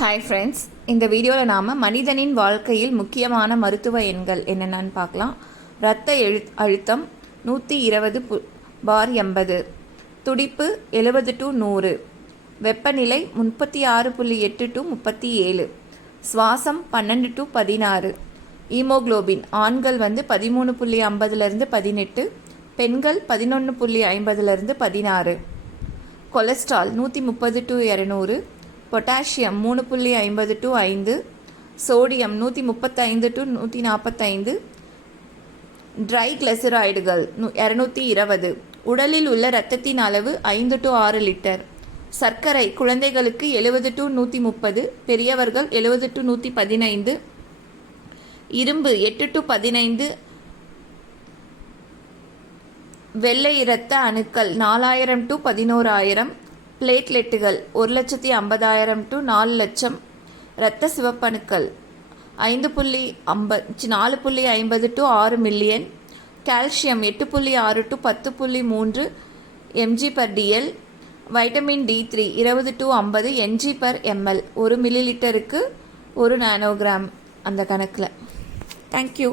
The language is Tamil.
ஹாய் ஃப்ரெண்ட்ஸ், இந்த வீடியோவில் நாம் மனிதனின் வாழ்க்கையில் முக்கியமான மருத்துவ எண்கள் என்னென்னு பார்க்கலாம். இரத்த அழுத்தம் 120/80, துடிப்பு 70 to 100, வெப்பநிலை 36.8 to 37, சுவாசம் 12 to 16, ஈமோக்ளோபின் ஆண்கள் 13.50 18, பெண்கள் 11.50 16, cholesterol 130 to 200, potassium 3.50 to 5, sodium 135 to 145, ட்ரைகிளிசரைடுகள் 220, உடலில் உள்ள இரத்தத்தின் அளவு 5 to 6 லிட்டர், சர்க்கரை குழந்தைகளுக்கு 70 to 130, பெரியவர்கள் 70 to 115, இரும்பு 8 to 15, வெள்ளை இரத்த அணுக்கள் 4000 to 11000, பிளேட்லெட்டுகள் 1,50,000 to 4 லட்சம், இரத்த சிவப்பணுக்கள் 4.50 to 6 million, calcium 8.6 to 10.3 mg/dl, vitamin D3 20 to 50 ng/ml, 1 மில்லிலிட்டருக்கு 1 nanogram அந்த கணக்கில். தேங்க்யூ.